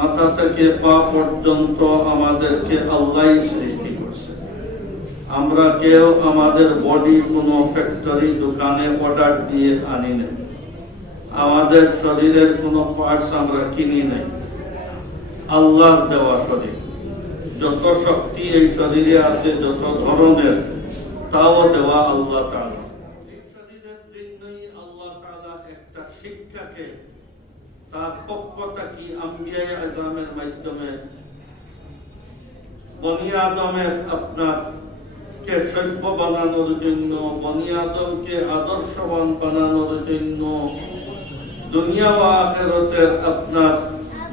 মাথা থেকে পা পর্যন্ত আমাদেরকে আল্লাহই সৃষ্টি করছে। আমরা কেউ আমাদের বডি কোনো ফ্যাক্টরি দোকানে অর্ডার দিয়ে আনি নাই। আমাদের শরীরের কোনো পার্টস আমরা কিনি নাই। আল্লাহর দেওয়া শরীর, যত শক্তি এই শরীরে আছে, যত ধরনের, তাও দেওয়া আল্লাহ তাআলা। এই শরীরের জন্যই আল্লাহ তাআলা একটা শিক্ষাকে তার পক্ষ থেকে আম্বিয়ায়ে আযমের মাধ্যমে বনি আদমের আপনার কে সভ্য বানানোর জন্য, বনি আদমকে আদর্শবান বানানোর জন্য, দুনিয়া ও আখিরাতের আপনার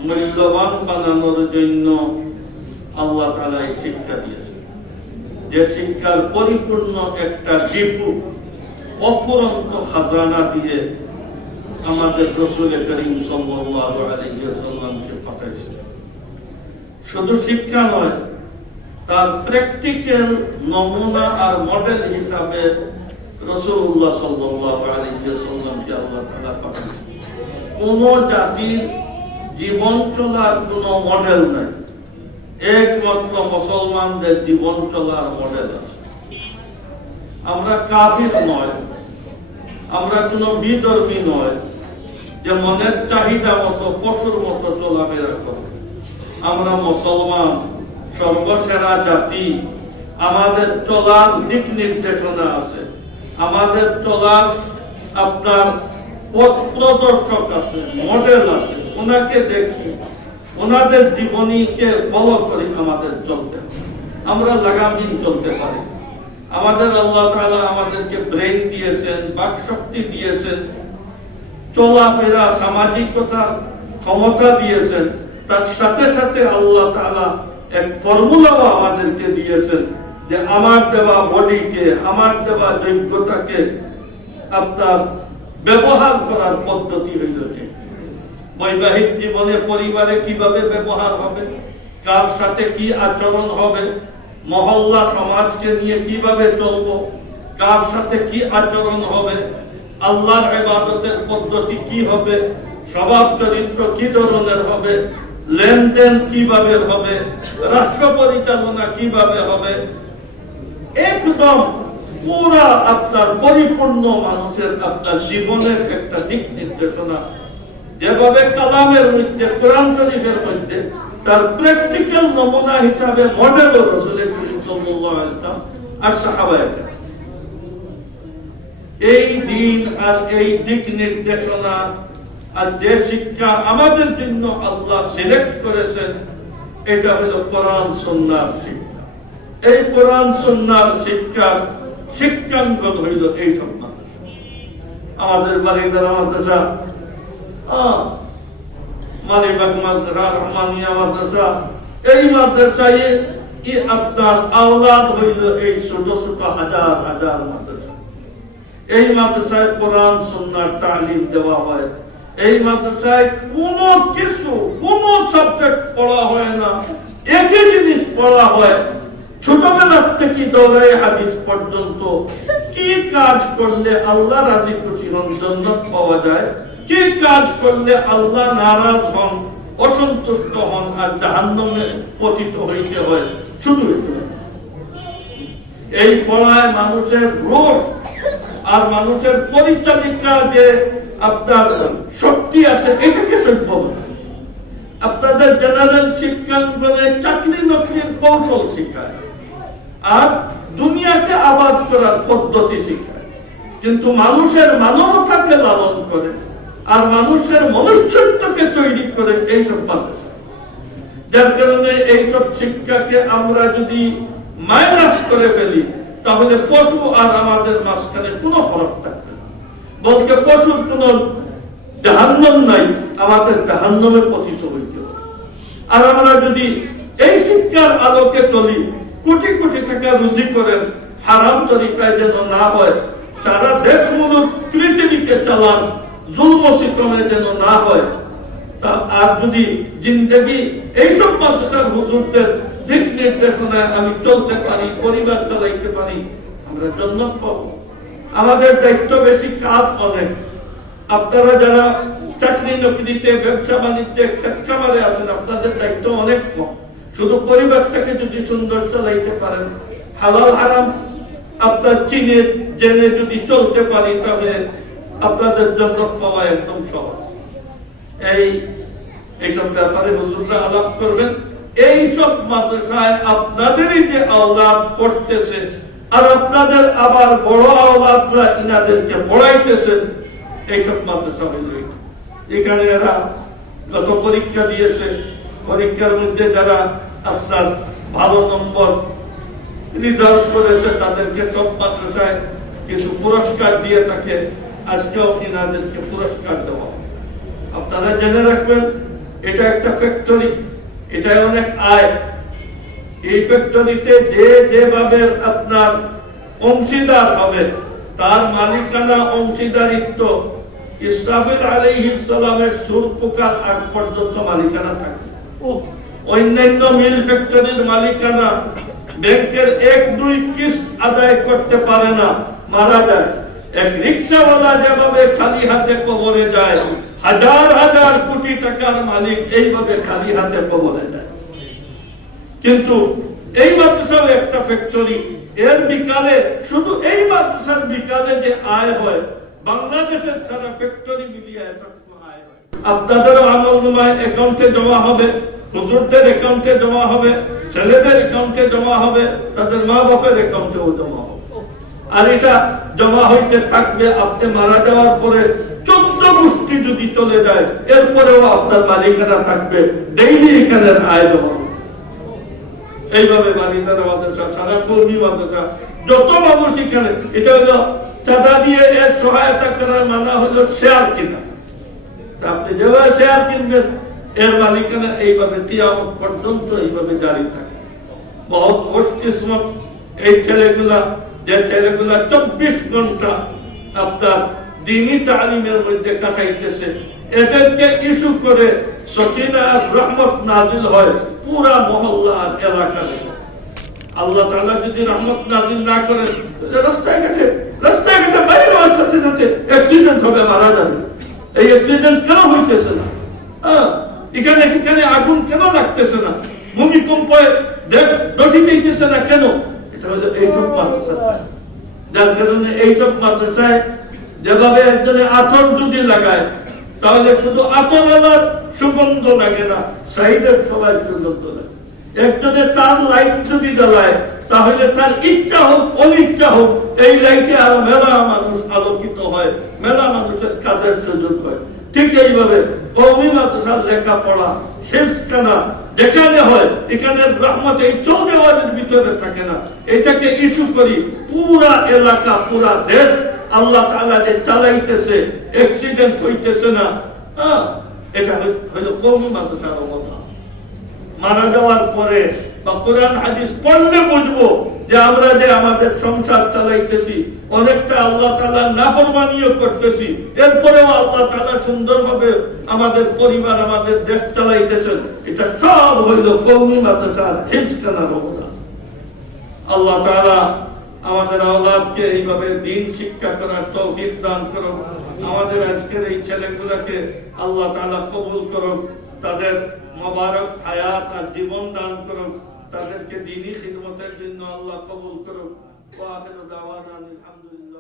মূল্যবান বানানোর জন্য আল্লাহ তাআলা এই শিক্ষা দিয়েছেন। যে শিক্ষার পরিপূর্ণ একটা ডিপু, অফুরন্ত খাজানা দিয়ে আমাদের রাসূল করিম সাল্লাল্লাহু আলাইহি ওয়াসাল্লামকে পাঠাইছেন। শুধু শিক্ষা নয়, তার প্র্যাকটিক্যাল নমুনা আর মডেল হিসাবে রাসূলুল্লাহ সাল্লাল্লাহু আলাইহি ওয়াসাল্লামকে আল্লাহ তাআলা পাঠাইছেন। কোন জাতির জীবন চলার কোন মডেল নাই, একমাত্র মুসলমানদের জীবন চলার মডেল আছে। আমরা কাফির নয়, আমরা কোন বিধর্মী নয় যে মনের চাহিদা মতো পশুর মতো চলাফেরা করে। আমরা মুসলমান, সর্বসেরা জাতি। আমাদের চলার দিক নির্দেশনা আছে, আমাদের চলার আপনার পথ প্রদর্শক আছে, মডেল আছে। ওনাকে দেখি, ওনাদের জীবনীকে ফলো করি আমাদের চলতে। আমরা লাগামহীন চলতে পারি। আমাদের আল্লাহ তাআলা আমাদেরকে ব্রেন দিয়েছেন, বাকশক্তি দিয়েছেন, চলাফেরা, সামাজিকতা, ক্ষমতা দিয়েছেন। তার সাথে সাথে আল্লাহ তাআলা এক ফর্মুলাও আমাদেরকে দিয়েছেন যে আমার দেওয়া বডিকে, আমার দেওয়া যোগ্যতাকে আপনার ব্যবহার করার পদ্ধতি হইল যে বৈবাহিক জীবনে, পরিবারে কিভাবে ব্যবহার হবে, কার সাথে কি আচরণ হবে, মহল্লা সমাজকে নিয়ে কিভাবে চলবো, কার সাথে কি আচরণ হবে, আল্লাহর ইবাদতের পদ্ধতি কি হবে, স্বভাব চরিত্র কি ধরনের হবে, লেনদেন কিভাবে হবে, রাষ্ট্র পরিচালনা কিভাবে হবে, একদম পুরা আপনার পরিপূর্ণ মানুষের আপনার জীবনের একটা দিক নির্দেশনা। যেভাবে কালামের মধ্যে, কোরআন শরীফের মধ্যে তার প্র্যাকটিক্যাল নমুনা হিসাবে মডেল রাসূল সাল্লাল্লাহু আলাইহি ওয়াসাল্লাম আর সাহাবায়ে কেরাম। এই দিন আর এই দিক নির্দেশনা আর যে শিক্ষা আমাদের জন্য আল্লাহ সিলেক্ট করেছেন, এটা হলো কোরআন সুন্নাহর শিক্ষা। এই কোরআন সুন্নাহর শিক্ষার শিক্ষাঙ্গন হইল এই সব মাদ্রাসা। আমাদের বাড়িদারা মাদ্রাসা, মালিবাগ মাদ্রাসা, রহমানিয়া মাদ্রাসা, এই মাদ্রাসায় আপনার আওলাদ হইল এই ছোট ছোট হাজার হাজার মাদ্রাসা। এই মাদ্রাসায় কোরআন সুন্নাহর তালিম দেওয়া হয়। এই মাদ্রাসায় কোন কিছু, কোন সাবজেক্ট পড়া হয় না, একই জিনিস পড়া হয় ছোটবেলা থেকে দৌড়াই হাদিস পর্যন্ত। কি কাজ করলে আল্লাহ রাজি খুশি হন, জান্নাত পাওয়া যায়, কি কাজ করলে আল্লাহ নারাজ হন, অসন্তুষ্ট হন আর জাহান্নামে পতিত হইতে হয়, শুধু এই পড়ায় মানুষের রোষ আর মানুষের পরিচালিকা যে আপনার শক্তি আছে, এটাকে সভ্য হবে। আপনাদের জেনারেল শিক্ষাঙ্গনে চাকরি নকরির কৌশল শিখায় আর দুনিয়াকে আবাদ করার পদ্ধতি শিখায়, কিন্তু মানুষের মানবতাকে লালন করে আর মানুষের মনুষ্যত্বকে তৈরি করে এইসব মাদ্রাসা। যার কারণে এইসব শিক্ষাকে আমরা যদি মাইনাস করে ফেলি, তাহলে পশু আর আমাদের মাঝখানে কোনো ফরক থাকবে না। বলতে পশুর কোন জাহান্নাম নাই, আমাদের জাহান্নামে পতিত হইতে হবে। আর আমরা যদি এই শিক্ষার আলোকে চলি, কোটি কোটি টাকা রুজি করেন, হারাম তরিকায় যেন না হয়, সারা দেশ মূলক পৃথিবীকে চালান, জুলম সিস্টেমে যেন না হয়, আর যদি জিন্দেগি এইসব মাদ্রাসার হুজুরদের দিক নির্দেশনায় আমি চলতে পারি, পরিবার চালাইতে পারি, আমরা জান্নাত পাবো। আমাদের দায়িত্ব বেশি, কাজ অনেক। আপনারা যারা চাকরি নকরিতে, ব্যবসা বাণিজ্যে, ক্ষেত খামারে আছেন, আপনাদের দায়িত্ব অনেক কম। শুধু পরিবারটাকে যদি সুন্দর চালাইতে পারেন, হালাল হারাম আপনার চিনে জেনে যদি চলতে পারি, তবে আপনাদের জন্য পাওয়া একদম সহজ। এইসব ব্যাপারে হুজুররা আলাপ করবেন। এইসব মাদ্রাসায় আপনাদেরই যে আওলাদ পড়তেছে, আর আপনাদের আবার বড় আওলাদরা ইনাদেরকে পড়াইতেছেন, এইসব মাদ্রাসা হইল। এখানে এরা যত পরীক্ষা দিয়েছে, পরীক্ষার মধ্যে যারা আপনার ভালো নম্বর রিজাল্ট করেছে, তাদেরকে সব মাদ্রাসায় কিছু পুরস্কার দিয়ে থাকে। আজকেও ইনাদেরকে পুরস্কার দেওয়া। আপনারা জেনে রাখবেন, এটা একটা ফ্যাক্টরি, এটাই অনেক আয়। এই ফ্যাক্টরিতে যেভাবে আপনার অংশীদার হবে, তার মালিকানা অংশীদারিত্ব ইসরাফিল আলাইহিস সালামের সূর পোকার আগ পর্যন্ত মালিকানা থাকে। অন্যান্য মিল ফ্যাক্টরির মালিকানা ব্যাংকের 1-2 কিস্ত আদায় করতে পারে না, মারা যায়। এক রিক্সাওয়ালা যেভাবে খালি হাতে কবরে যায়, হাজার হাজার কোটি টাকার মালিক এইভাবে খালি হাতে কবরে যায়। কিন্তু এই মাদ্রাসাও একটা ফ্যাক্টরি। এর বিকালে, শুধু এই মাদ্রাসার বিকালে যে আয় হয়, বাংলাদেশের সারা ফ্যাক্টরি মিলিয়ে এতটুকু আয় হয়। আপনাদেরও আমলনামায় অ্যাকাউন্টে জমা হবে, হুজুরদের অ্যাকাউন্টে জমা হবে, ছেলেদের অ্যাকাউন্টে জমা হবে, তাদের মা বাপের অ্যাকাউন্টেও জমা হবে। আর এটা জমা হইতে থাকবে। আপনি মারা যাওয়ার পরে 14 গোষ্ঠী যদি চলে যায়, এরপরেও আপনার মালিকানা থাকবে। ডেইলি এখানের আয় জমা হবে। এইভাবে বালিদার মাদ্রাসা, সারা কর্মী মাদ্রাসা, যত মানুষ এখানে, এটা হলো চাঁদা দিয়ে এর সহায়তা করার মানা হলো শেয়ার কিনা। আপনি যেভাবে শেয়ার কিনবেন, এর মালিকানা এইভাবে কিয়ামত পর্যন্ত এইভাবে জারি থাকে। বহুত খুশকিসমত এই ছেলেগুলা, যে ছেলেগুলা 24 ঘন্টা আপনার দ্বীনি তালিমের মধ্যে কাটাইতেছে। এদেরকে ইস্যু করে সকিনা আর রহমত নাজিল হয় পুরা মহল্লা আর এলাকার। আল্লাহ তাআলা যদি রহমত নাজিল না করেন, রাস্তায় ঘাটে বাইরে হওয়ার সাথে সাথে অ্যাক্সিডেন্ট হবে, মারা যাবে। এই অ্যাক্সিডেন্ট কেন হইতেছে না? এখানে সেখানে আগুন কেন লাগতেছে না? ভূমিকম্পে দেশ দোষী দিতেছে না কেন? এটা হলো এইসব মাদ্রাসা। যার কারণে এইসব মাদ্রাসায় যেভাবে একজনে আতর যদি লাগায়, তাহলে শুধু আতরওয়ালার সুগন্ধ লাগে না, সাইডের সবাই সুগন্ধ লাগে। একজনের তার লাইট যদি জ্বালায়, তাহলে তার ইচ্ছা হোক অনিচ্ছা হোক, এই লাইটে আরো মেলা মানুষ আলোকিত হয়, মেলা মানুষের কাজের সুযোগ হয়। ঠিক এইভাবে কওমি মাদ্রাসার লেখাপড়া, হিফজখানা যেখানে হয়, এখানে রহমত এই চৌদেওয়ালের ভিতরে থাকে না। এটাকে ইস্যু করি পুরা এলাকা, পুরা দেশ আল্লাহ তাআলা যে চালাইতেছে, অ্যাক্সিডেন্ট হইতেছে না। এটা হলো কওমি মাদ্রাসার অবদান। মারা যাওয়ার পরে বা কোরআন হাদিস পড়লে বুঝবো যে আমরা যে আমাদের সংসার চালাইতেছি, অনেকটা আল্লাহ তাআলার নাফরমানিও করতেছি, এরপরেও আল্লাহ তাআলা সুন্দরভাবে আমাদের পরিবার, আমাদের দেশ চালাইতেছেন। এটা সব হইল কওমি মাদ্রাসার হিফজখানার অবদান। আল্লাহ তাআলা আমাদের আওলাদকে এইভাবে দ্বীন শিক্ষা করার তৌফিক দান করুন। আমাদের আজকের এই ছেলেগুলোকে আল্লাহ তাআলা কবুল করুন, তাদের মোবারক হায়াত আর জীবন দান করুন, তাদেরকে দ্বীনি খিদমতের জন্য আল্লাহ কবুল করুন। ওয়া আখিরু দাওয়ানা আলহামদুলিল্লাহ।